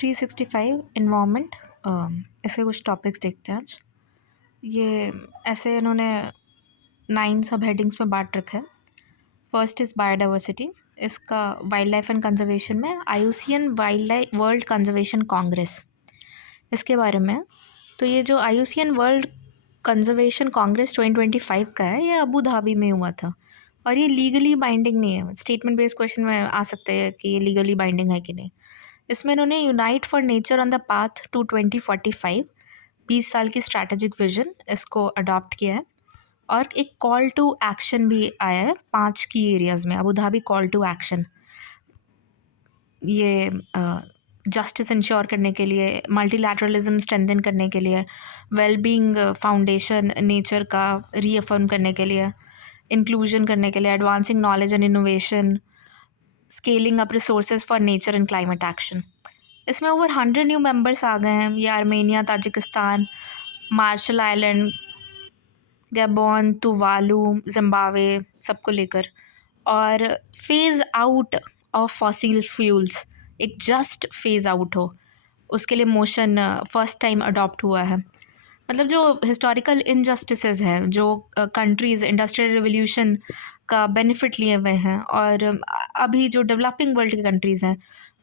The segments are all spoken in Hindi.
365 इन्वायरमेंट इसके कुछ टॉपिक्स देखते हैं आज। ये ऐसे इन्होंने 9 सब हेडिंग्स में बांट रखा है। First is biodiversity. इसका वाइल्ड लाइफ एंड कंजर्वेशन में IUCN wild life world conservation Congress इसके बारे में है। तो ये जो आईयूसीएन वर्ल्ड कंजर्वेशन कांग्रेस 2025 का है, ये अबू धाबी में हुआ था और ये लीगली बाइंडिंग नहीं है। स्टेटमेंट बेस्ड क्वेश्चन में आ सकते हैं कि ये लीगली बाइंडिंग है कि नहीं। इसमें इन्होंने unite for nature on the path to 2045 20 साल की स्ट्रैटेजिक विजन इसको अडॉप्ट किया है और एक कॉल टू एक्शन भी आया है 5 की एरियाज़ में। Abu Dhabi call to action, ये जस्टिस इंश्योर करने के लिए, मल्टीलैटरलिज्म स्ट्रेंथन करने के लिए, वेलबींग फाउंडेशन नेचर का रीअफर्म करने के लिए, इंक्लूजन करने के लिए, advancing knowledge and innovation, scaling up resources for nature and climate action. इसमें ओवर 100 न्यू मेंबर्स आ गए हैं। ये Armenia, Tajikistan, Marshall Island, Gabon, Tuvalu, Zimbabwe सबको लेकर। और phase out of fossil fuels, एक जस्ट फेज़ आउट हो, उसके लिए मोशन फर्स्ट टाइम अडॉप्ट हुआ है। मतलब जो हिस्टोरिकल इनजस्टिसेस हैं, जो कंट्रीज़ इंडस्ट्रियल रिवोल्यूशन का बेनिफिट लिए हुए हैं और अभी जो डेवलपिंग वर्ल्ड की कंट्रीज़ हैं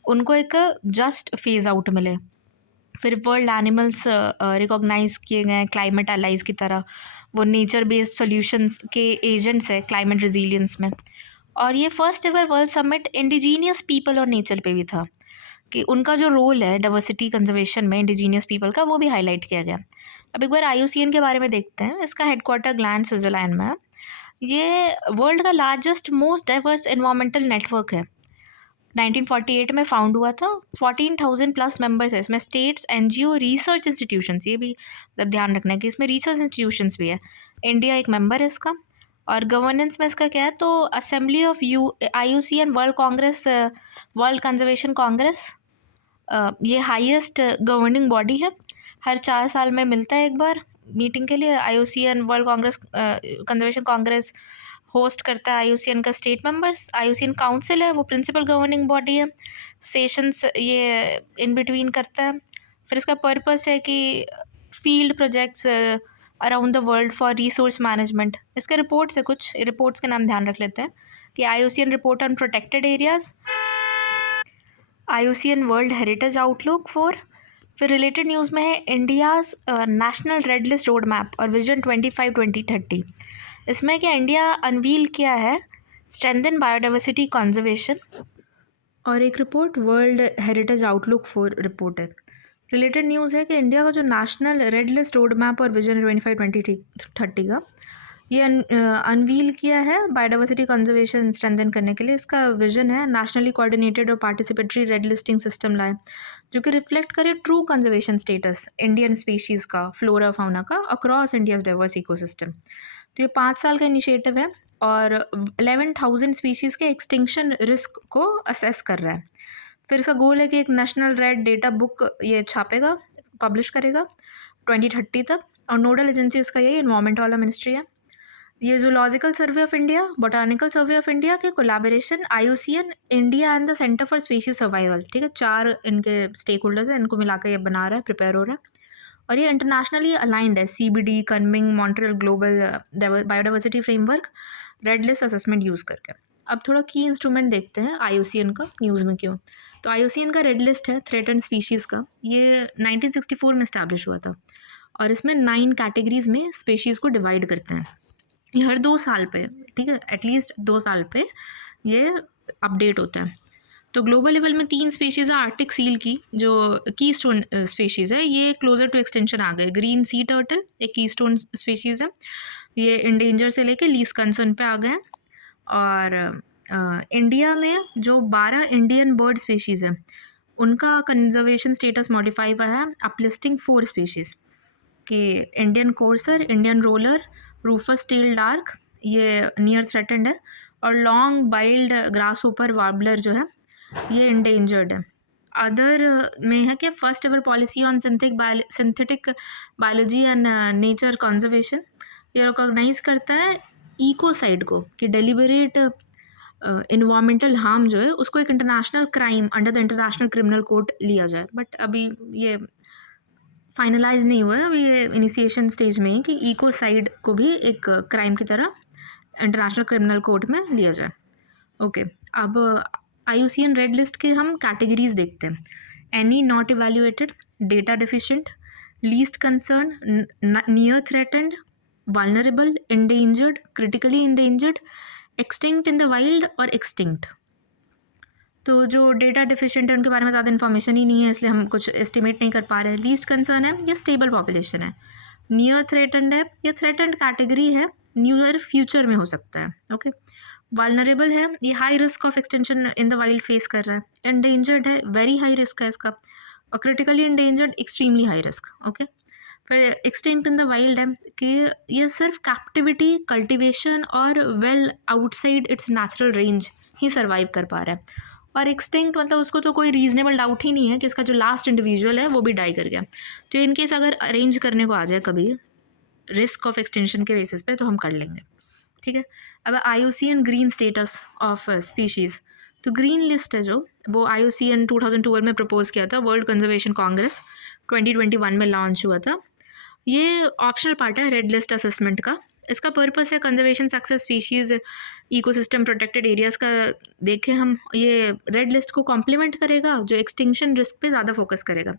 उनको एक जस्ट फेज़ आउट मिले। फिर वर्ल्ड एनिमल्स रिकॉग्नाइज़ किए गए हैं क्लाइमेट एलाइज की तरह, वो नेचर बेस्ड सॉल्यूशंस के एजेंट्स है क्लाइमेट रेजिलियंस में। और ये first ever world summit indigenous people और नेचर पे भी था कि उनका जो रोल है डाइवर्सिटी कंजर्वेशन में इंडिजीनियस पीपल का, वो भी हाईलाइट किया गया। अब एक बार आईयूसीएन के बारे में देखते हैं। इसका हेडक्वार्टर ग्लैंड स्विट्ज़रलैंड में है। ये वर्ल्ड का largest most diverse environmental network है। 1948 में फाउंड हुआ था। 14,000 प्लस मेंबर्स है इसमें। स्टेट्स, एनजीओ, रिसर्च इंस्टीट्यूशंस, ये भी मतलब ध्यान रखना है कि इसमें रिसर्च इंस्टीट्यूशंस भी है। इंडिया एक मेंबर है इसका। और गवर्नेंस में इसका क्या है, तो assembly of IUCN world Congress, world conservation Congress, ये हाईएस्ट गवर्निंग बॉडी है। हर 4 साल में मिलता है एक बार मीटिंग के लिए। IUCN world Congress conservation Congress host करता है आईयूसीएन का स्टेट मेंबर्स। आईयूसीएन काउंसिल है, वो प्रिंसिपल गवर्निंग बॉडी है। सेशंस ये इन बिटवीन करता है। फिर इसका पर्पस है कि field projects around the world for resource management. इसके रिपोर्ट्स है, कुछ रिपोर्ट्स के नाम ध्यान रख लेते हैं कि IUCN report on protected areas, IUCN world heritage outlook 4। फिर रिलेटेड न्यूज़ में है India's national red list road map और विजन 25-2030। इसमें क्या इंडिया अनवील किया है स्ट्रेंथन बायोडाइवर्सिटी कंजर्वेशन, और एक report world heritage outlook 4 report है। रिलेटेड न्यूज़ है कि इंडिया का जो national red list road map और विजन 25-2030 का ये अनवील किया है बायोडाइवर्सिटी कंजर्वेशन स्ट्रेंथन करने के लिए। इसका विजन है नेशनली कोऑर्डिनेटेड और पार्टिसिपेटरी रेड लिस्टिंग सिस्टम लाए जो कि रिफ्लेक्ट करे true conservation status Indian species का, फ्लोरा फाउना का, अक्रॉस इंडियाज डाइवर्स इकोसिस्टम। तो ये 5 साल का इनिशिएटिव है और 11,000 स्पीशीज़ के एक्सटिंक्शन रिस्क को असेस कर रहा है। फिर इसका गोल है कि एक नेशनल रेड डेटा बुक ये छापेगा, पब्लिश करेगा 2030 तक। और नोडल एजेंसी इसका यही एनवायरमेंट वाला मिनिस्ट्री है। ये zoological survey of India, botanical survey of India के collaboration, IUCN India and the centre for species survival, ठीक है, 4 इनके स्टेक होल्डर्स हैं, इनको मिलाकर ये बना रहा है, प्रिपेयर हो रहा है। और ये इंटरनेशनली अलाइंड है, CBD, Kunming, Montreal global biodiversity framework, red list assessment use करके। अब थोड़ा की इंस्ट्रूमेंट देखते हैं आईयूसीएन का न्यूज़ में क्यों। तो आईयूसीएन का रेड लिस्ट है थ्रेटन्ड स्पीशीज़ का, ये 1964 में इस्टेब्लिश हुआ था और इसमें 9 कैटेगरीज में स्पीशीज़ को डिवाइड करते हैं। ये हर 2 साल पे, ठीक है, एटलीस्ट 2 साल पे ये अपडेट होता है। तो ग्लोबल लेवल में 3 स्पीशीज़ है आर्टिक सील की, जो की स्टोन स्पीशीज़ है, ये क्लोजर टू एक्सटेंशन आ गए। ग्रीन सी टर्टल एक की स्टोन स्पीशीज़ है, ये इंडेंजर से लेके लीस्ट कंसर्न पे आ गए हैं। और इंडिया में जो 12 इंडियन बर्ड स्पीशीज़ है उनका कंजर्वेशन स्टेटस मॉडिफाई हुआ है, अपलिस्टिंग 4 स्पीशीज़ कि Indian courser, Indian roller, rufous tail dark, ये नियर थ्रेटेंड है। और long billed grasshopper warbler जो है ये इंडेंजर्ड है। अदर में है कि first ever policy on synthetic biology and nature conservation, ये रिकॉग्नाइज करता है इकोसाइड को कि डेलिबरेट इन्वायरमेंटल हार्म जो है उसको एक international crime under the international criminal code लिया जाए, बट अभी ये फाइनलाइज नहीं हुआ है, अभी ये इनिशिएशन स्टेज में है कि इकोसाइड को भी एक क्राइम की तरह इंटरनेशनल क्रिमिनल कोर्ट में लिया जाए। ओके, अब IUCN रेड लिस्ट के हम कैटेगरीज देखते हैं। Any not evaluated, data deficient, least concern, near threatened, vulnerable, endangered, critically endangered, extinct in the wild और एक्सटिंक्ट। तो जो डेटा डिफिशिएंट है उनके बारे में ज़्यादा इन्फॉर्मेशन ही नहीं है, इसलिए हम कुछ एस्टिमेट नहीं कर पा रहे हैं। लीस्ट कंसर्न है या स्टेबल पॉपुलेशन है। नियर थ्रेटेंड है या थ्रेटेंड कैटेगरी है, नियर फ्यूचर में हो सकता है। ओके, वल्नरेबल है, ये high risk of extension in the wild face कर रहा है। इंडेंजर्ड है, वेरी हाई रिस्क है इसका। और critically endangered, extremely high risk. Okay, फिर एक्सटेंट इन द वाइल्ड है कि ये सिर्फ कैप्टिविटी, कल्टिवेशन और well outside it's natural range he survive कर पा रहा है। और एक्सटिंक्ट मतलब उसको तो कोई रीजनेबल डाउट ही नहीं है कि इसका जो लास्ट इंडिविजुअल है वो भी डाई कर गया। तो इनकेस अगर अरेंज करने को आ जाए कभी रिस्क ऑफ एक्सटेंशन के बेसिस पे तो हम कर लेंगे। ठीक है, अब IUCN green status of species. तो ग्रीन लिस्ट है जो वो IUCN 2012 में प्रपोज किया था, वर्ल्ड कंजर्वेशन कांग्रेस 2021 में लॉन्च हुआ था। ये ऑप्शनल पार्ट है रेड लिस्ट असेसमेंट का। इसका पर्पस है conservation success species, ecosystem protected areas का देखें हम। ये रेड लिस्ट को कॉम्प्लीमेंट करेगा, जो एक्सटिंक्शन रिस्क पे ज़्यादा फोकस करेगा,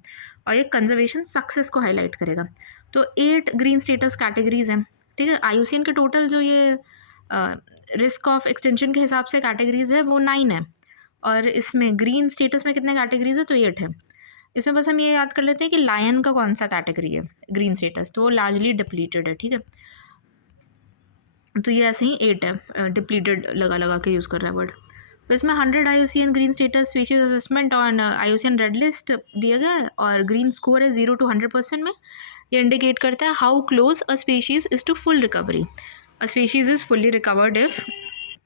और ये कंजर्वेशन सक्सेस को हाईलाइट करेगा। तो 8 ग्रीन स्टेटस कैटेगरीज हैं। ठीक है, IUCN के टोटल जो ये रिस्क ऑफ एक्सटेंशन के हिसाब से कैटेगरीज है वो 9 है, और इसमें ग्रीन स्टेटस में कितने कैटेगरीज है तो 8 है। इसमें बस हम ये याद कर लेते हैं कि लायन का कौन सा कैटेगरी है ग्रीन स्टेटस, तो वो लार्जली डिप्लीटेड है। ठीक है, तो ये ऐसे ही 8 है, डिप्लीटेड लगा लगा के यूज़ कर रहा है वर्ड। तो इसमें 100 IUCN green status species assessment on IUCN red list दिया गया है, और ग्रीन स्कोर है 0 to 100% में। ये इंडिकेट करता है how close a species is to full recovery. A species is fully recovered if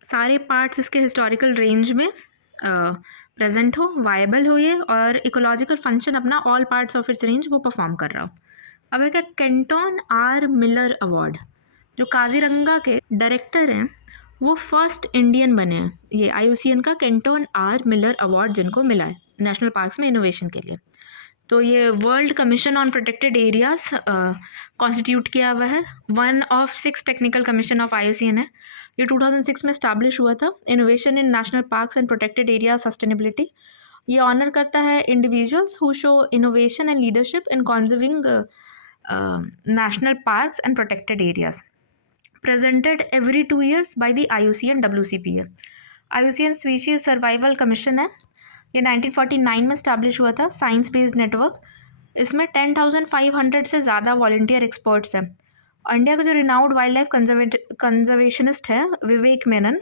सारे पार्ट्स इसके हिस्टोरिकल रेंज में प्रेजेंट हो, वायबल हो ये, और इकोलॉजिकल फंक्शन अपना all parts of its range वो परफॉर्म कर रहा हो। अब एक केंटन आर मिलर अवार्ड, जो काजीरंगा के डायरेक्टर हैं वो फर्स्ट इंडियन बने हैं। ये IUCN का केंटन आर मिलर अवार्ड जिनको मिला है नेशनल पार्क्स में इनोवेशन के लिए। तो ये world commission on protected areas constitute किया हुआ है, 1 of 6 technical commission of IUCN है। ये 2006 में स्टैब्लिश हुआ था। Innovation in national parks and protected area sustainability, ये ऑनर करता है individuals who show innovation and leadership in conserving national parks and protected areas, presented every 2 years by the IUCN WCPA। IUCN species survival commission है, ये 1949 में स्टैब्लिश हुआ था, साइंस बेस्ड नेटवर्क। इसमें 10,500 से ज़्यादा वॉल्टियर एक्सपर्ट्स हैं। इंडिया का जो रिनाउड वाइल्ड लाइफ कंजर्वेशनिस्ट है विवेक मेनन,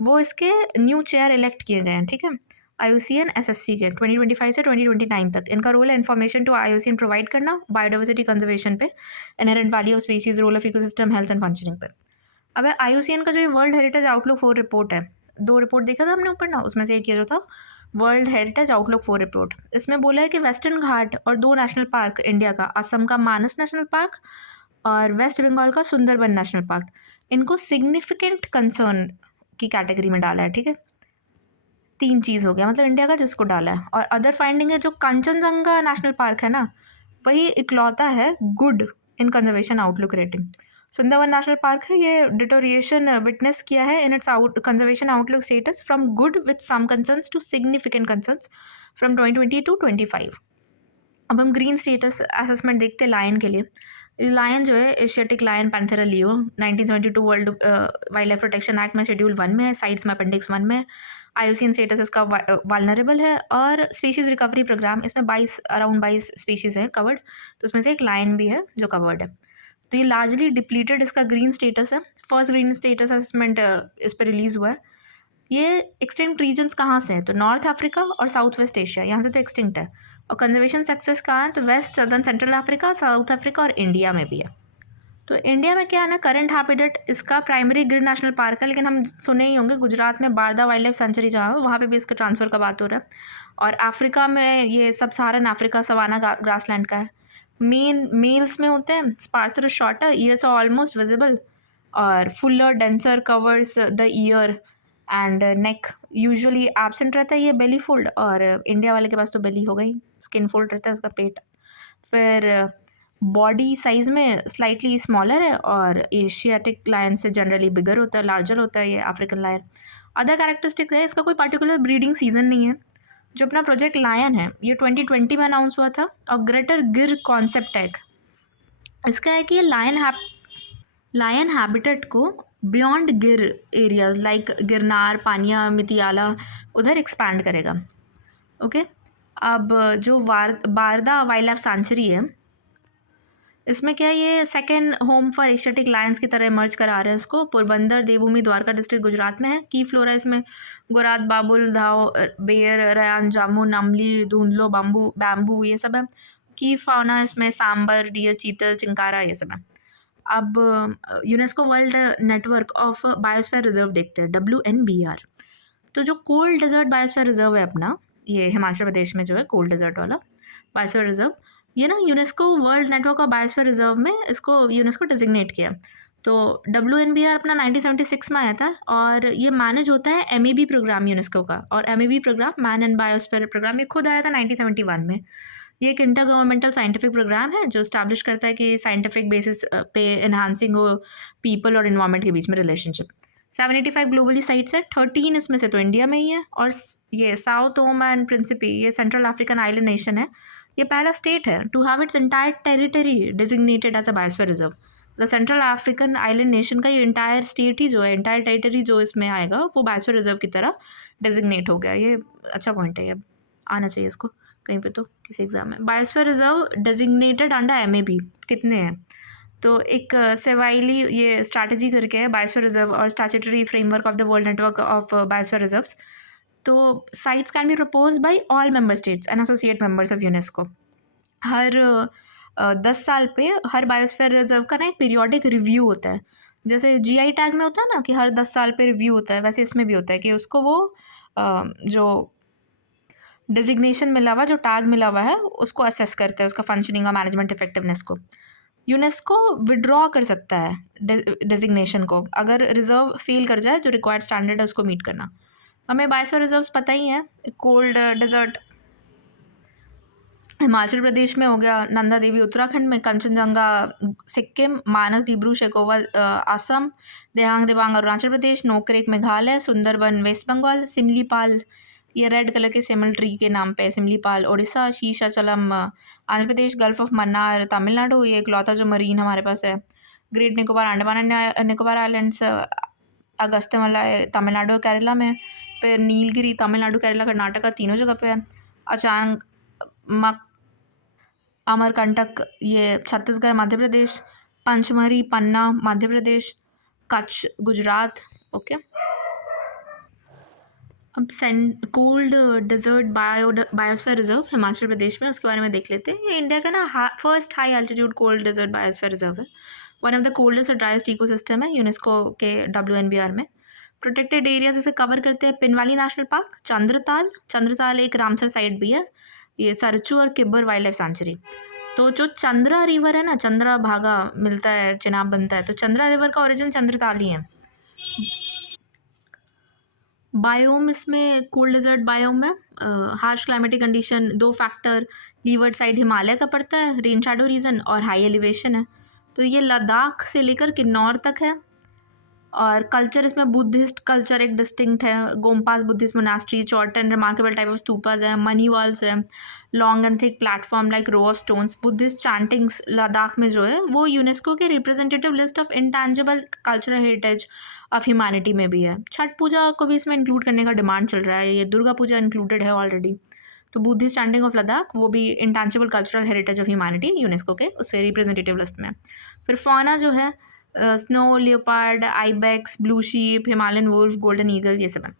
वो इसके न्यू चेयर इलेक्ट किए गए हैं। ठीक है, IUCN SSC के 2025 से 2029 तक इनका रोल है इन्फॉर्मेशन टू IUCN प्रोवाइड करना, बायोडाइवर्सिटी कंजर्वेशन पे, inherent value of species, role of ecosystem, health and functioning पे। अब IUCN का जो ये वर्ल्ड हेरिटेज आउटलुक 4 रिपोर्ट है, 2 रिपोर्ट देखा था हमने ऊपर ना, उसमें से एक ये जो था वर्ल्ड हेरिटेज आउटलुक 4 रिपोर्ट, इसमें बोला है कि वेस्टर्न घाट और 2 नेशनल पार्क इंडिया का, असम का मानस नेशनल पार्क और वेस्ट बंगाल का सुंदरबन नेशनल पार्क, इनको सिग्निफिकेंट कंसर्न की कैटेगरी में डाला है। ठीक है, 3 चीज़ हो गया मतलब इंडिया का जिसको डाला है। और अदर फाइंडिंग है जो कंचनजंगा नेशनल पार्क है ना, वही इकलौता है good in conservation outlook rating. Sundarban national park है, ये डिटोरिएशन विटनेस किया है in its conservation outlook status from good with some concerns to significant concerns from 2020 to 25। अब हम ग्रीन स्टेटस असेसमेंट देखते हैं लायन के लिए। लायन जो है Asiatic lion panthera leo 1972 world wildlife protection act में शेड्यूल 1 में है, साइट्स में अपेंडिक्स 1 में है। IUCN स्टेटस इसका वालनरेबल है, और स्पीशीज़ रिकवरी प्रोग्राम इसमें 22 अराउंड 22 स्पीशीज़ है कवर्ड, तो उसमें से एक लायन भी है जो कवर्ड है। तो ये लार्जली डिप्लीटेड इसका ग्रीन स्टेटस है। फर्स्ट ग्रीन स्टेटस असेसमेंट इस पर रिलीज़ हुआ है। ये एक्सटिंक्ट रीजन्स कहाँ से हैं तो नॉर्थ अफ्रीका और साउथ वेस्ट एशिया, यहाँ से तो एक्सटिंक्ट है। और कंजर्वेशन सक्सेस कहाँ है तो west southern central Africa, South Africa और इंडिया में भी है। तो इंडिया में क्या है ना, करंट हैबिटेट इसका प्राइमरी गिर नेशनल पार्क है, लेकिन हम सुने ही होंगे गुजरात में बारदा वाइल्ड लाइफ सेंचुरी जहाँ है वहाँ पे भी इसके ट्रांसफ़र का बात हो रहा है। और अफ्रीका में ये सब सहारन अफ्रीका सवाना ग्रासलैंड का है। मेल्स में होते हैं, sparser shorter, ears are almost visible, और fuller denser covers the ear and neck usually absent रहता है, ये बेली फोल्ड, और इंडिया वाले के पास तो बेली हो गई, स्किन फोल्ड रहता है उसका पेट। फिर बॉडी साइज़ में स्लाइटली स्मॉलर है और एशियाटिक लायन से जनरली बिगर होता है, लार्जर होता है ये अफ्रीकन लायन। अदर कैरेक्टरिस्टिक्स है, इसका कोई पर्टिकुलर ब्रीडिंग सीजन नहीं है। जो अपना प्रोजेक्ट लायन है ये 2020 में अनाउंस हुआ था, और ग्रेटर गिर कॉन्सेप्ट है। इसका है कि ये लायन हैबिटेट को बियॉन्ड गिर एरियाज लाइक गिरनार, पानिया, मितियाला उधर एक्सपैंड करेगा। ओके, अब जो बारदा वाइल्ड लाइफ सेंचुरी है, इसमें क्या है, ये second home for Asiatic Lions की तरह इमर्ज करा रहे हैं इसको। पोरबंदर, देवभूमि, द्वारका डिस्ट्रिक्ट गुजरात में है। की फ्लोरा इसमें गोरात, बाबुल, धाव, बेर, रयान, जामुन, अमली, धुंधलो, बैम्बू ये सब है। की फाउना इसमें सांबर, डियर, चीतल, चिंकारा ये सब है। अब UNESCO world network of biosphere reserve देखते हैं, WNBR। तो जो कोल्ड डेजर्ट बायोस्फीयर रिजर्व है अपना, ये हिमाचल प्रदेश में जो है कोल्ड डेजर्ट वाला बायोस्फीयर रिजर्व, ये ना UNESCO world network of biosphere reserve में इसको यूनेस्को डिजिग्नेट किया। तो WNBR अपना 1976 में आया था, और ये मैनेज होता है MEB प्रोग्राम यूनेस्को का। और MEB programme, man and biosphere programme, ये खुद आया था 1971 में। ये एक इंटर गवर्नमेंटल साइंटिफिक प्रोग्राम है जो स्टैब्लिश करता है कि साइंटिफिक बेसिस पे एनहांसिंग हो पीपल और इन्वायरमेंट के बीच में रिलेशनशिप। 785 ग्लोबली साइट्स है, 13 इसमें से तो इंडिया में ही है। और ये साउथ ओम एंड प्रिंसिपी, ये सेंट्रल अफ्रीकन आइलैंड नेशन है। ये पहला स्टेट है to have its entire territory designated as a biosphere reserve. The central African island nation का ये इंटायर स्टेट ही जो है, इंटायर टेरिटरी जो इसमें आएगा वो बायोस्फीयर रिजर्व की तरह डिजिग्नेट हो गया। ये अच्छा पॉइंट है, ये आना चाहिए इसको कहीं पे तो किसी एग्जाम में। Biosphere reserve designated under MEB कितने हैं, तो एक सेवाइली ये स्ट्रैटेजी करके है बायोस्फीयर रिजर्व और statutory framework of the world network of biosphere reserves. तो sites can be propose by all member states and associate members of UNESCO. हर 10 साल पे हर बायोस्फीयर रिजर्व का ना एक पीरियोडिक रिव्यू होता है। जैसे GI टैग में होता है ना कि हर 10 साल पे रिव्यू होता है, वैसे इसमें भी होता है कि उसको वो जो डिजिग्नेशन मिला हुआ, जो टैग मिला हुआ है, उसको असेस करते हैं, उसका फंक्शनिंग और मैनेजमेंट इफेक्टिवनेस को। यूनेस्को विड्रॉ कर सकता है डिजिग्नेशन को अगर रिजर्व फेल कर जाए, जो रिक्वायर्ड स्टैंडर्ड है उसको मीट करना। हमें बायोस्फीयर रिजर्व्स पता ही है, कोल्ड डेजर्ट हिमाचल प्रदेश में हो गया, नंदा देवी उत्तराखंड में, कंचनजंगा सिक्किम, मानस डिब्रू शेकोवा असम, देहांग देवांग अरुणाचल प्रदेश, नोकरेक मेघालय, सुंदरबन वेस्ट बंगाल, सिमलीपाल ये रेड कलर के सेमल ट्री के नाम पे सिमलीपाल उड़ीसा, शीशाचलम आंध्र प्रदेश, गल्फ ऑफ मन्नार तमिलनाडु, ये इकलौता जो मरीन हमारे पास है। Great Nicobar Andaman and Nicobar islands Agasthyamalai Tamil Nadu और केरला में। फिर नीलगिरी तमिलनाडु, केरला, कर्नाटका तीनों जगह पे है। अचांग अमरकंटक ये छत्तीसगढ़ मध्य प्रदेश, पंचमढ़ी पन्ना मध्य प्रदेश, कच्छ गुजरात। ओके, अब cold desert biosphere reserve Himachal Pradesh में, उसके बारे में देख लेते हैं। ये इंडिया का ना first high altitude cold desert biosphere reserve है। वन ऑफ द कोल्डेस्ट और ड्राइस्ट इकोसिस्टम है यूनेस्को के WNBR में। प्रोटेक्टेड एरियाज इसे कवर करते हैं पिनवाली नेशनल पार्क, चंद्रताल एक रामसर साइट भी है, ये सरचू और किब्बर वाइल्ड लाइफ सेंचुरी। तो जो चंद्रा रिवर है ना, चंद्रा भागा मिलता है, चिनाब बनता है, तो चंद्रा रिवर का ओरिजिन चंद्रताल ही है। बायोम इसमें कोल्ड डेजर्ट बायोम है। Harsh climatic condition, 2 factor, levered side Himalaya का पड़ता है, रेन शैडो रीजन और हाई एलिवेशन है। तो ये लद्दाख से लेकर किन्नौर तक है। और कल्चर इसमें बुद्धिस्ट कल्चर एक डिस्टिंक्ट है, gompas Buddhist monastery, chorten remarkable type of stupas है, मनी वॉल्स है, long and thick platform like row of stones. Buddhist chantings Ladakh में जो है वो यूनेस्को के representative list of intangible cultural heritage of humanity में भी है। छठ पूजा को भी इसमें इंक्लूड करने का डिमांड चल रहा है, ये दुर्गा पूजा इंक्लूडेड है ऑलरेडी। तो बुद्धिस्ट चैंटिंग ऑफ लद्दाख वो भी intangible cultural heritage of humanity UNESCO के उस रिप्रेजेंटेटिव लिस्ट में। फिर फौना जो है snow leopard, ibex, blue sheep, Himalayan wolf, golden eagle, ये सब है।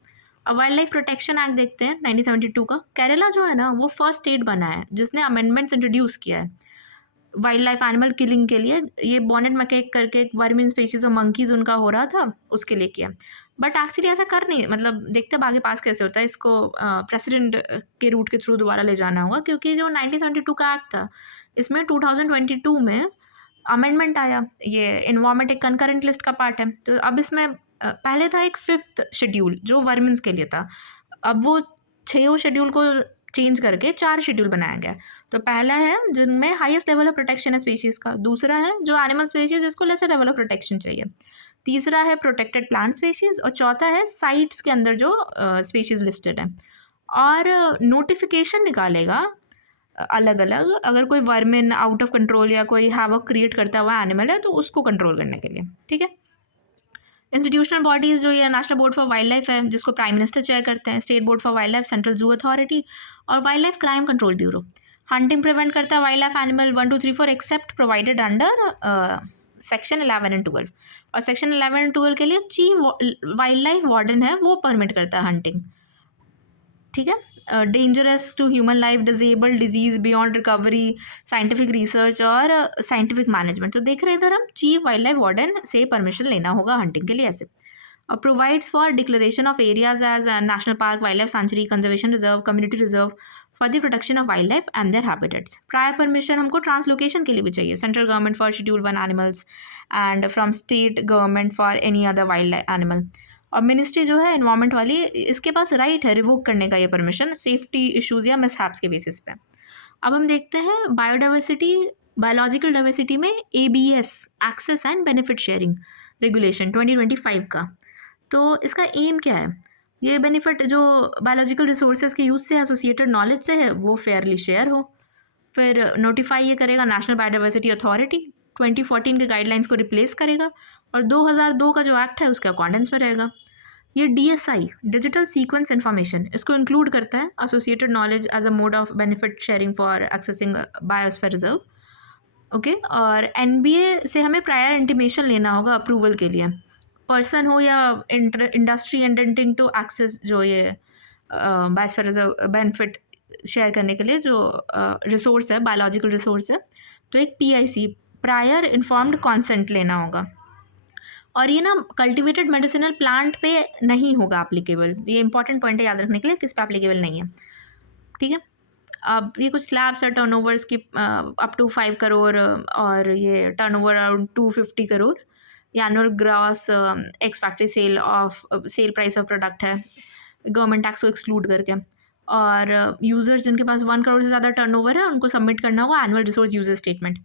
अब वाइल्ड लाइफ प्रोटेक्शन एक्ट देखते हैं 1972 का। केरला जो है ना वो फर्स्ट स्टेट बना है जिसने अमेंडमेंट्स इंट्रोड्यूस किया है वाइल्ड लाइफ एनिमल किलिंग के लिए। ये बॉनेट मकेक करके एक वर्मिन स्पीशीज ऑफ मंकीज उनका हो रहा था, उसके लिए किया। बट एक्चुअली ऐसा कर नहीं, मतलब देखते हैं आगे पास कैसे होता है, इसको प्रेसिडेंट के रूट के थ्रू दोबारा ले जाना होगा, क्योंकि जो 1972 का एक्ट था इसमें 2022 में अमेंडमेंट आया। ये इन्वायरमेंट एक कंकरेंट लिस्ट का पार्ट है, तो अब इसमें पहले था एक 5th शेड्यूल जो वर्मिन्स के लिए था, अब वो 6 शेड्यूल को चेंज करके 4 शेड्यूल बनाया गया। तो पहला है जिनमें हाईएस्ट लेवल ऑफ प्रोटेक्शन है स्पीशीज़ का, दूसरा है जो एनिमल स्पीशीज़ जिसको लेसर लेवल ऑफ प्रोटेक्शन चाहिए, तीसरा है प्रोटेक्टेड प्लांट स्पीशीज़ और चौथा है साइट्स के अंदर जो स्पीशीज़ लिस्टेड है। और नोटिफिकेशन निकालेगा अलग अलग, अगर कोई वर्मिन आउट ऑफ कंट्रोल या कोई हैवॉक क्रिएट करता हुआ एनिमल है तो उसको कंट्रोल करने के लिए, ठीक है। इंस्टीट्यूशनल बॉडीज़ जो ये national board for wildlife है जिसको प्राइम मिनिस्टर चेयर करते हैं, state board for wildlife, central zoo authority और wildlife crime control bureau. Hunting prevent करता है wildlife animal 1, 2, 3, 4 except provided under section 11 and 12। और सेक्शन 11 एंड 12 के लिए चीफ वाइल्ड लाइफ वार्डन है, वो परमिट करता है हंटिंग, ठीक है। Dangerous to human life, disable, disease beyond recovery, scientific research और साइंटिफिक मैनेजमेंट। तो देख रहे हैं इधर हम चीफ वाइल्ड लाइफ वार्डन से परमिशन लेना होगा हंटिंग के लिए ऐसे। और provides for declaration of areas as national park, wildlife sanctuary, conservation reserve, community reserve for the protection of wildlife and their habitats. Prior permission हमको ट्रांसलोकेशन के लिए भी चाहिए, central government for schedule 1 animals and from state government for any other wild life animal. और मिनिस्ट्री जो है एनवायरमेंट वाली, इसके पास राइट है रिवोक करने का ये परमिशन सेफ्टी इश्यूज़ या मिसहैप्स के बेसिस पे। अब हम देखते हैं बायोडाइवर्सिटी, बायोलॉजिकल डाइवर्सिटी में ABS access and benefit sharing regulation 2025 का। तो इसका एम क्या है, ये बेनिफिट जो बायोलॉजिकल रिसोर्सेज के यूज़ से एसोसिएटेड नॉलेज से है वो फेयरली शेयर हो। फिर नोटिफाई ये करेगा नेशनल बायोडाइवर्सिटी अथॉरिटी, 2014 के गाइडलाइंस को रिप्लेस करेगा और 2002 का जो एक्ट है उसके अकॉर्डेंस में रहेगा। ये DSI डिजिटल सीक्वेंस इन्फॉर्मेशन इसको इंक्लूड करता है, associated knowledge as a mode of benefit sharing for accessing biosphere reserve, okay. और NBA से हमें प्रायर इंटीमेशन लेना होगा अप्रूवल के लिए, पर्सन हो या इंडस्ट्री इंटेंटिंग टू एक्सेस जो ये बायोस्फीयर रिजर्व बेनिफिट शेयर करने के लिए जो रिसोर्स है, बायोलॉजिकल रिसोर्स है, तो एक PIC प्रायर इन्फॉर्म्ड कॉन्सेंट लेना होगा। और ये ना कल्टिवेटेड मेडिसिनल प्लांट पे नहीं होगा एप्लीकेबल, ये इंपॉर्टेंट पॉइंट है याद रखने के लिए, किस पे एप्लीकेबल नहीं है, ठीक है। अब ये कुछ स्लैब्स है टर्नओवर्स की अप टू 5 करोड़ और ये टर्नओवर अराउंड 250 करोड़, ये annual gross ex factory sale price of product है गवर्नमेंट टैक्स को एक्सक्लूड करके। और यूज़र्स जिनके पास 1 करोड़ से ज़्यादा टर्नओवर है उनको सबमिट करना होगा एनुअल रिसोर्स यूजर स्टेटमेंट।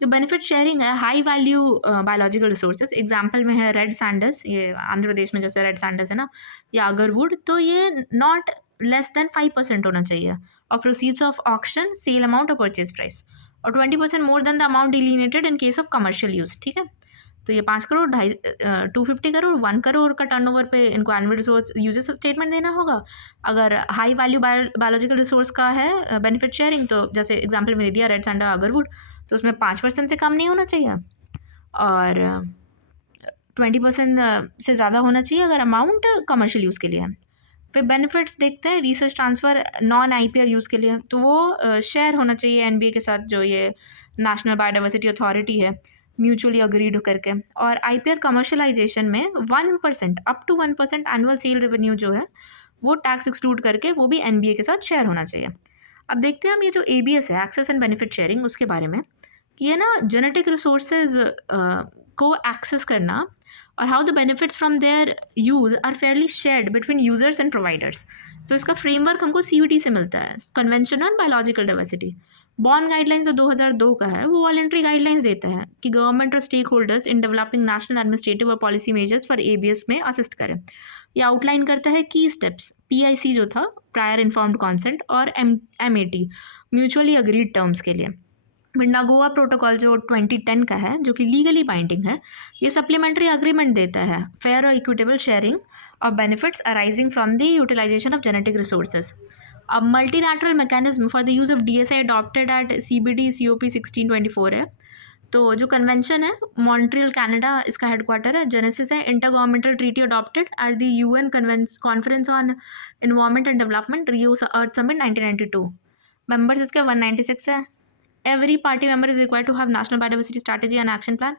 जो बेनिफिट शेयरिंग है high value biological resources, example में है रेड सैंडस, ये आंध्र प्रदेश में जैसे रेड सैंडस है ना, या अगरवुड, तो ये नॉट लेस देन 5% होना चाहिए और proceeds of auction, sale amount और परचेज प्राइस, और 20% more than the amount delineated in case of commercial use, ठीक है। तो ये 5 करोड़ 250 करोड़ 1 करोड़ का टर्नओवर पे इनको एनुअल रिसोर्स यूजर स्टेटमेंट देना होगा। अगर हाई वैल्यू बायोलॉजिकल रिसोर्स का है बेनिफिट शेयरिंग, तो जैसे एग्जाम्पल में दे दिया रेड सैंडा अगरवुड, तो उसमें 5% से कम नहीं होना चाहिए और 20% से ज़्यादा होना चाहिए अगर अमाउंट कमर्शियल यूज़ के लिए है। फिर बेनिफिट्स देखते हैं research transfer non IPR use के लिए, तो वो शेयर होना चाहिए NBA के साथ जो ये नेशनल बायोडाइवर्सिटी अथॉरिटी है, म्यूचुअली अग्रीड करके। और IPR कमर्शलाइजेशन में 1% up to 1% annual sale revenue जो है वो टैक्स एक्सक्लूड करके वो भी NBA के साथ शेयर होना चाहिए। अब देखते हैं हम ये जो ABS है एक्सेस एंड बेनिफिट शेयरिंग, उसके बारे में कि ये ना जेनेटिक रिसोर्सेज को एक्सेस करना और how the benefits from their use are fairly shared between users and providers. तो इसका फ्रेमवर्क हमको CBD से मिलता है, convention on biological diversity. Bonn guidelines जो 2002 का है वो वॉलंटरी गाइडलाइंस देता है कि गवर्नमेंट और stakeholders in developing national administrative और पॉलिसी मेजर्स फॉर ABS में असिस्ट करें। ये आउटलाइन करता है की स्टेप्स, PIC जो था प्रायर इन्फॉर्म्ड कॉन्सेंट, और MAT म्यूचुअली अग्रीड टर्म्स के लिए। नगोआ प्रोटोकॉल जो 2010 का है जो कि लीगली बाइंडिंग है, ये सप्लीमेंट्री अग्रीमेंट देता है फेयर और equitable sharing of benefits arising from the utilisation of genetic resources. अब multilateral mechanism for the use of DSI adopted at CBD COP 1624 है। तो जो कन्वेंशन है मॉन्ट्रियल कनाडा इसका हेडक्वार्टर है, जेनेसिस है intergovernmental treaty adopted at the UN conference on environment and development Rio earth summit 1992। Members इसके 196 है। Every party member is required to have national biodiversity strategy and action plan.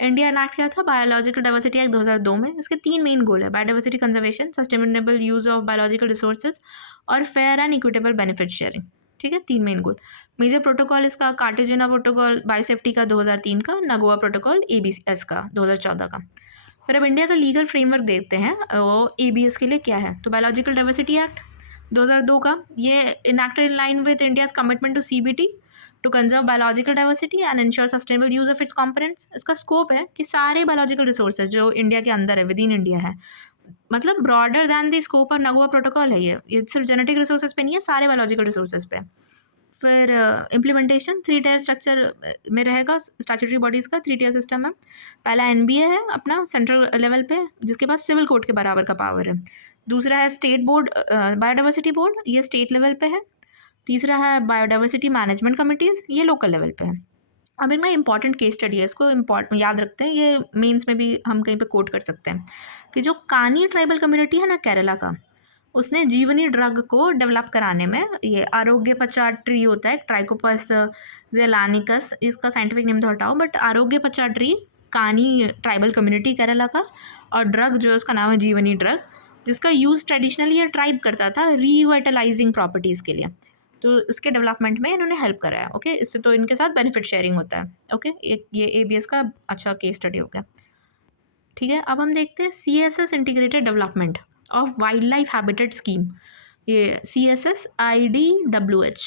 India enact किया था बायोलॉजिकल डाइवर्सिटी एक्ट 2002 में। इसके 3 मेन गोल है, biodiversity conservation, sustainable use of biological resources और fair and equitable benefit sharing, ठीक है, 3 मेन गोल। मेजर प्रोटोकॉल इसका कार्टेजिना प्रोटोकॉल बायोसेफ्टी का 2003 का, नगोआ प्रोटोकॉल ABS का 2014 का। पर अब इंडिया का लीगल फ्रेमवर्क देखते हैं वो ABS के लिए क्या है। तो बायोलॉजिकल डाइवर्सिटी एक्ट 2002 का, ये enacted in line with India's commitment to CBT to conserve biological diversity and ensure sustainable use of its components. इसका स्कोप है कि सारे बायोलॉजिकल रिसोर्सेज जो इंडिया के अंदर है, विद इन इंडिया है, मतलब ब्रॉडर दैन द स्कोप और नगवा प्रोटोकॉल है ये सिर्फ जेनेटिक रिसोर्सेज पे नहीं है, सारे बायोलॉजिकल रिसोर्सेज पे। फिर इम्प्लीमेंटेशन 3 टायर स्ट्रक्चर में रहेगा स्टैट्यूटरी बॉडीज़ का, 3 टायर सिस्टम है। पहला NBA है अपना सेंट्रल लेवल पे, जिसके पास सिविल कोर्ट के बराबर का पावर है। दूसरा है स्टेट बोर्ड, बायोडाइवर्सिटी बोर्ड, ये स्टेट लेवल पे है। तीसरा है बायोडाइवर्सिटी मैनेजमेंट कमिटीज़, ये लोकल लेवल पे है। अब एक ना इंपॉर्टेंट केस स्टडी है, इसको याद रखते हैं, ये मेंस में भी हम कहीं पे कोट कर सकते हैं कि जो कानी ट्राइबल कम्युनिटी है ना केरला का, उसने जीवनी ड्रग को डेवलप कराने में, ये आरोग्य पचार ट्री होता है ट्राइकोपस जेलानिकस, इसका साइंटिफिक नेम तो हटाओ, बट आरोग्य पचार ट्री कानी ट्राइबल कम्युनिटी केरला का, और ड्रग जो है उसका नाम है जीवनी ड्रग, जिसका यूज़ ट्रेडिशनली ये ट्राइब करता था रिवाइटलाइजिंग प्रॉपर्टीज़ के लिए। तो उसके डेवलपमेंट में इन्होंने हेल्प करा है। ओके, इससे तो इनके साथ बेनिफिट शेयरिंग होता है। ओके, ये ABS का अच्छा केस स्टडी हो गया। ठीक है, अब हम देखते हैं CSS integrated development of wild life habitat scheme, ये CSSIDWH।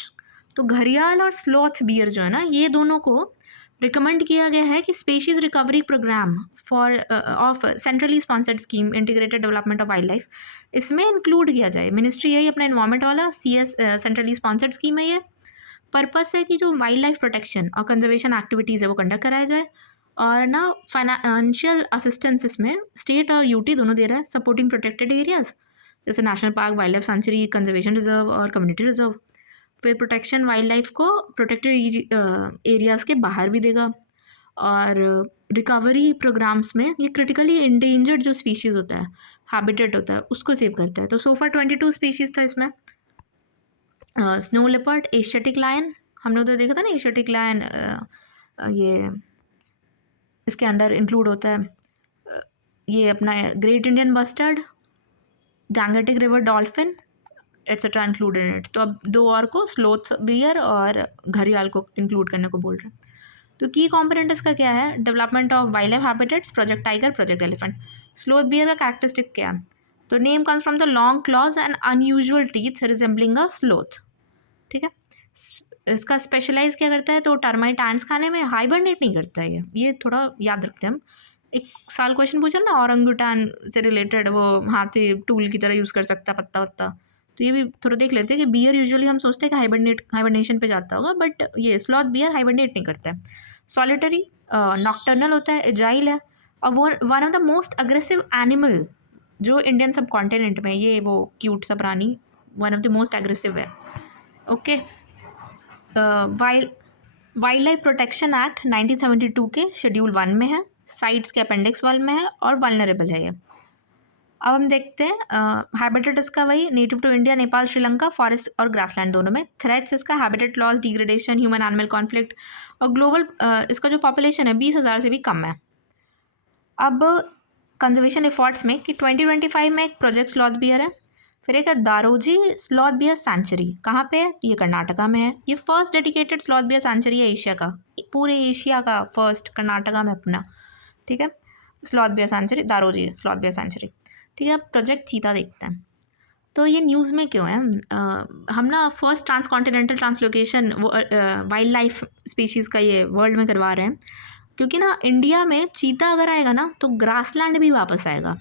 तो घड़ियाल और स्लॉथ बियर जो है ना, ये दोनों को रिकमेंड किया गया है कि species recovery programme for of centrally sponsored scheme integrated development of wildlife, इसमें इंक्लूड किया जाए। मिनिस्ट्री है अपना इन्वायरमेंट वाला, सेंट्रली स्पॉन्सर्ड स्कीम है ये। पर्पस है कि जो वाइल्ड लाइफ प्रोटेक्शन और कंजर्वेशन एक्टिविटीज़ है वो कंडक्ट कराया जाए, और ना फाइनेंशियल असिस्टेंस इसमें स्टेट और UT दोनों दे रहा है, सपोर्टिंग प्रोटेक्टेड एरियाज जैसे national park, wildlife sanctuary, conservation reserve और कम्युनिटी रिजर्व। फिर प्रोटेक्शन वाइल्ड लाइफ को प्रोटेक्टेड एरियाज़ के बाहर भी देगा, और रिकवरी प्रोग्राम्स में ये क्रिटिकली इंडेंजर्ड जो स्पीशीज़ होता है, हैबिटेट होता है, उसको सेव करता है। तो सोफा 22 स्पीशीज़ था इसमें। स्नो लेपर्ड, एशियाटिक लायन, हम लोग तो देखा था ना एशियाटिक लायन, ये इसके अंडर इंक्लूड होता है। ये अपना great Indian bustard, Gangetic river dolphin etcetera include in it. तो अब 2 और को, स्लोथ बियर और घड़ियाल को इंक्लूड करने को बोल रहे हैं। तो की कॉम्पोनेंट इसका क्या है, development of wild life habitats, project tiger, project elephant. Sloth beer का कैरेक्टरिस्टिक क्या है, तो name comes from the long clause and unusual teeth resembling a sloth. ठीक है, इसका स्पेशलाइज क्या करता है, तो टर्माइट एंट्स खाने में, हाइबरनेट नहीं करता है ये थोड़ा याद रखते हैं हम। एक साल क्वेश्चन पूछा ना औरंगुटान से रिलेटेड, वो हाथी टूल की तरह यूज़ कर सकता है पत्ता वत्ता, तो ये भी थोड़ा देख लेते हैं कि बियर यूजुअली हम सोचते हैं कि हाइबरनेशन पे जाता होगा, बट ये स्लॉथ बियर हाइबरनेट नहीं करता है। सॉलिटरी, नॉक्टर्नल होता है, एजाइल है, और वो one of the most aggressive animal जो इंडियन सब कॉन्टिनेंट में, ये वो क्यूट सा प्राणी one of the most aggressive है। Okay, wildlife protection act 1972 के शेड्यूल 1 में है, साइट्स के अपेंडिक्स 1 में है, और वल्नरेबल है ये। अब हम देखते हैं हैबिटेट इसका वही native to India, Nepal, Sri Lanka, forest और ग्रासलैंड दोनों में। थ्रेट्स इसका habitat loss, degradation, human animal conflict, और ग्लोबल इसका जो पॉपुलेशन है 20,000 से भी कम है। अब कंजर्वेशन एफर्ट्स में कि 2025 में एक प्रोजेक्ट स्लॉथ बियर है, फिर एक है दारोजी स्लॉथ बियर सेंचुरी, कहाँ पे है, ये कर्नाटका में है। ये first dedicated sloth bear sanctuary है एशिया का, पूरे एशिया का फर्स्ट, कर्नाटका में अपना। ठीक है, sloth bear sanctuary, Daroji sloth bear sanctuary. ठीक है, अब प्रोजेक्ट चीता देखते हैं। तो ये न्यूज़ में क्यों है, हम ना first transcontinental translocation wildlife species का ये वर्ल्ड में करवा रहे हैं, क्योंकि ना इंडिया में चीता अगर आएगा ना तो ग्रासलैंड भी वापस आएगा,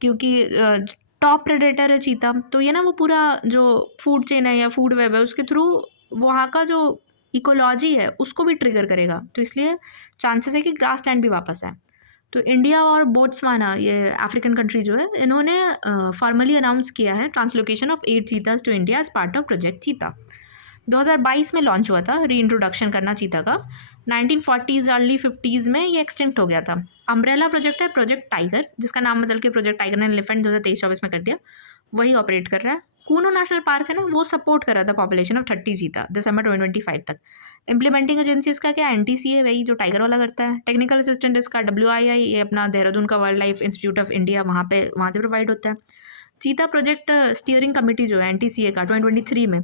क्योंकि टॉप प्रेडेटर है चीता। तो ये ना वो पूरा जो फूड चेन है या फूड वेब है उसके थ्रू वहाँ का जो इकोलॉजी है उसको भी ट्रिगर करेगा, तो इसलिए चांसेस है कि ग्रासलैंड भी वापस आए। तो इंडिया और बोट्सवाना, ये अफ्रीकन कंट्री जो है, इन्होंने फॉर्मली अनाउंस किया है translocation of 8 cheetahs to India as part of project cheetah. 2022 में लॉन्च हुआ था री इंट्रोडक्शन करना चीता का, 1940s अर्ली 50s में ये एक्सटेंट हो गया था। अम्ब्रेला प्रोजेक्ट है प्रोजेक्ट टाइगर, जिसका नाम बदल के प्रोजेक्ट टाइगर ने एलिफेंट 2023-24 में कर दिया, वही ऑपरेट कर रहा है। कूनो नेशनल पार्क है ना, वो सपोर्ट कर रहा था पॉपुलेशन ऑफ 30 चीता दिसंबर 2025 तक। इम्प्लीमेंटिंग एजेंसी इसका क्या, NTCA, वही जो टाइगर वाला करता है। टेक्निकल असिस्टेंट इसका WII, ये अपना देहरादून का wild life institute of India, वहाँ से प्रोवाइड होता है। चीता प्रोजेक्ट स्टीयरिंग कमेटी जो है NTCA का 2023 में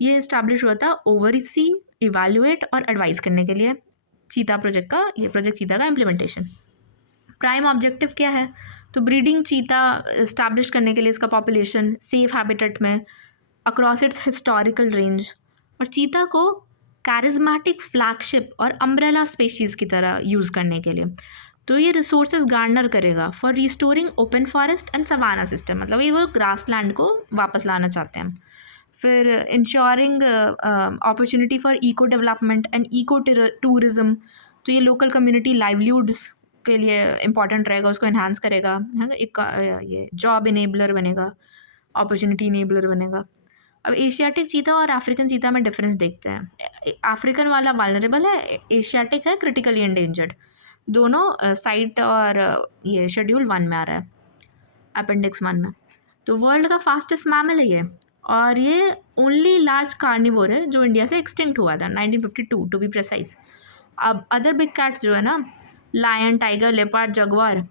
ये इस्टेब्लिश हुआ था ओवरसी, इवैल्यूएट और एडवाइस करने के लिए चीता प्रोजेक्ट का, ये प्रोजेक्ट चीता का इम्प्लीमेंटेशन। प्राइम ऑब्जेक्टिव क्या है? तो ब्रीडिंग चीता इस्टेब्लिश करने के लिए इसका पॉपुलेशन सेफ हैबिटेट में अक्रॉस इट्स हिस्टोरिकल रेंज, और चीता को कैरिज्मेटिक फ्लैगशिप और अम्ब्रेला स्पीशीज़ की तरह यूज़ करने के लिए। तो ये रिसोर्सेज गार्नर करेगा for restoring open forest and savanna system, मतलब ये वो ग्रास लैंड को वापस लाना चाहते हैं। फिर ensuring opportunity for eco development and eco tourism, तो ये लोकल कम्युनिटी लाइवलीहुड्स के लिए इम्पॉर्टेंट रहेगा, उसको इन्हांस करेगा, है ना, एक ये जॉब इनेबलर बनेगा, अपॉर्चुनिटी इनेबलर बनेगा। अब एशियाटिक चीता और अफ्रीकन चीता में डिफरेंस देखते हैं। अफ्रीकन वाला वालनरेबल है, एशियाटिक है क्रिटिकली एंडेंजर्ड। दोनों साइट और ये शेड्यूल 1 में आ रहा है, अपेंडिक्स 1 में। तो वर्ल्ड का फास्टेस्ट मैमल है ये, और ये ओनली लार्ज कार्निवोर है जो इंडिया से एक्सटिंक्ट हुआ था 1952 टू बी प्रिसाइज। अब अदर बिग कैट्स जो है ना, लायन, टाइगर, लेपर्ड, जगुआर,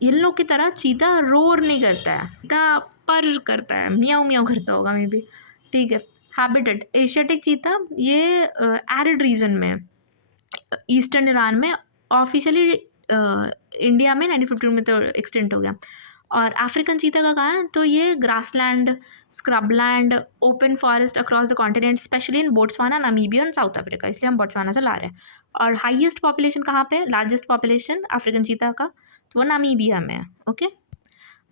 इन लोग की तरह चीता रोर नहीं करता है, चीता पर करता है, मियाऊ मियाऊ करता होगा मे बी, ठीक है। हैबिटेट एशियाटिक चीता ये एरिड रीजन में, ईस्टर्न ईरान में, ऑफिशियली इंडिया में 1952 में तो एक्सटेंट हो गया। और अफ्रीकन चीता का कहाँ है? तो ये grassland, scrubland, open forest across the continent, specially in Botswana, Namibia और साउथ अफ्रीका, इसलिए हम बोट्सवाना से ला रहे हैं। और हाईएस्ट पॉपुलेशन कहाँ पे, लार्जेस्ट पॉपुलेशन अफ्रीकन चीता का, तो वो नामीबिया में है। ओके,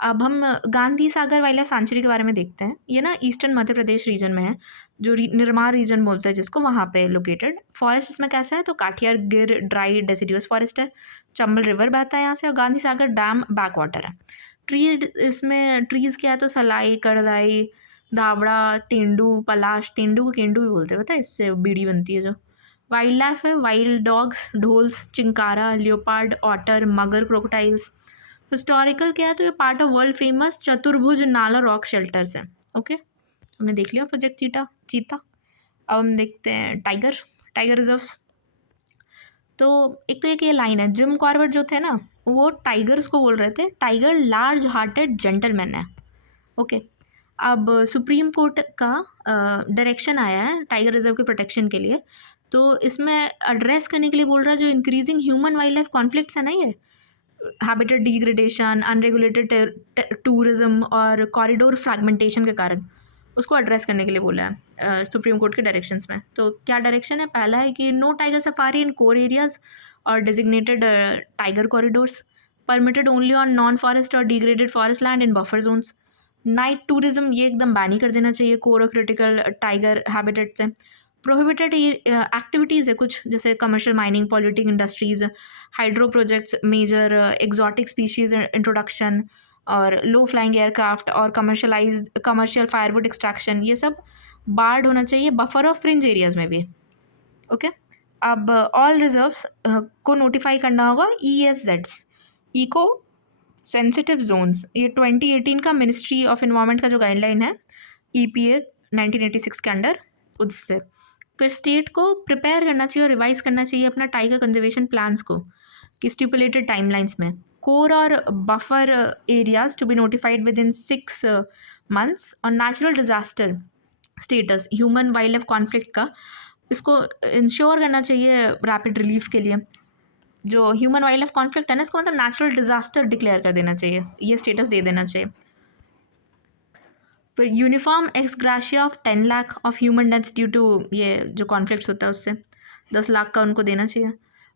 अब हम Gandhi Sagar wild life sanctuary के बारे में देखते हैं। ये ना ईस्टर्न मध्य प्रदेश रीजन में है, जो निर्माण रीजन बोलते हैं जिसको, वहाँ पे लोकेटेड। फॉरेस्ट इसमें कैसा है? तो काठियार गिर ड्राई डेसिडियस फॉरेस्ट है, चंबल रिवर बहता है यहाँ से, और Gandhi Sagar dam back water है। ट्री इसमें ट्रीज़ क्या है? तो सलाई, करदाई, धावड़ा, तेंदू, पलाश, तेंदू को केंदू भी बोलते हैं, पता है, इससे बीड़ी बनती है जो। वाइल्ड लाइफ है, wild dogs, dholes, chinkara, leopard, otter, mugger, crocodiles. Historical क्या है? तो ये पार्ट ऑफ वर्ल्ड फेमस चतुर्भुज नाला रॉक शेल्टर्स है। ओके, हमने देख लिया प्रोजेक्ट चीता। अब हम देखते हैं टाइगर रिजर्व्स। तो एक तो एक ये लाइन है, जिम कॉर्बेट जो थे ना, वो टाइगर्स को बोल रहे थे टाइगर लार्ज हार्टेड जेंटलमैन है। ओके, अब सुप्रीम कोर्ट का डायरेक्शन आया है टाइगर रिजर्व के प्रोटेक्शन के लिए। तो इसमें एड्रेस करने के लिए बोल रहा है जो increasing human wild life conflicts है ना, ये हैबिटेट डिग्रेडेशन, अनरेगुलेटेड टूरिज्म और कॉरिडोर फ्रैगमेंटेशन के कारण, उसको एड्रेस करने के लिए बोला है सुप्रीम कोर्ट के डायरेक्शंस में। तो क्या डायरेक्शन है? पहला है कि no tiger safari in core areas और designated tiger corridors, permitted only on non forest और degraded forest land in buffer zones. Night tourism ये एकदम बैन ही कर देना चाहिए कोर और क्रिटिकल टाइगर हैबिटेट से। प्रोहिबिटेड एक्टिविटीज़ है कुछ, जैसे commercial mining, polluting industries, hydro projects, major exotic species introduction, और लो फ्लाइंग एयरक्राफ्ट और कमर्शियल फायरवुड एक्सट्रैक्शन, ये सब बार्ड होना चाहिए बफर ऑफ फ्रिंज एरियाज में भी। ओके, अब ऑल रिजर्व्स को नोटिफाई करना होगा ESZs, इको सेंसिटिव जोन्स। ये 2018 का मिनिस्ट्री ऑफ इन्वायरमेंट का जो गाइडलाइन है, EPA 1986 के अंडर, उससे फिर स्टेट को प्रिपेयर करना चाहिए और रिवाइज करना चाहिए अपना टाइगर कंजर्वेशन प्लान्स को, कि स्टिपुलेटेड टाइमलाइंस में कोर और buffer areas to be notified within 6 months, और natural disaster status, human wildlife conflict का, इसको इंश्योर करना चाहिए रैपिड रिलीफ के लिए। जो ह्यूमन वाइल्ड लाइफ कॉन्फ्लिक्ट है ना, इसको मतलब नेचुरल डिजास्टर डिक्लेयर कर देना चाहिए, ये स्टेटस दे देना चाहिए। फिर uniform ex gratia of 10 lakh of human deaths due to ये जो कॉन्फ्लिक्ट्स होता है उससे 10 लाख का उनको देना चाहिए।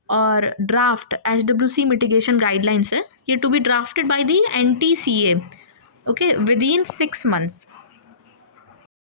और ड्राफ्ट HWC मिटिगेशन गाइडलाइंस है, ये to be drafted by the NTCA, okay, within 6 months।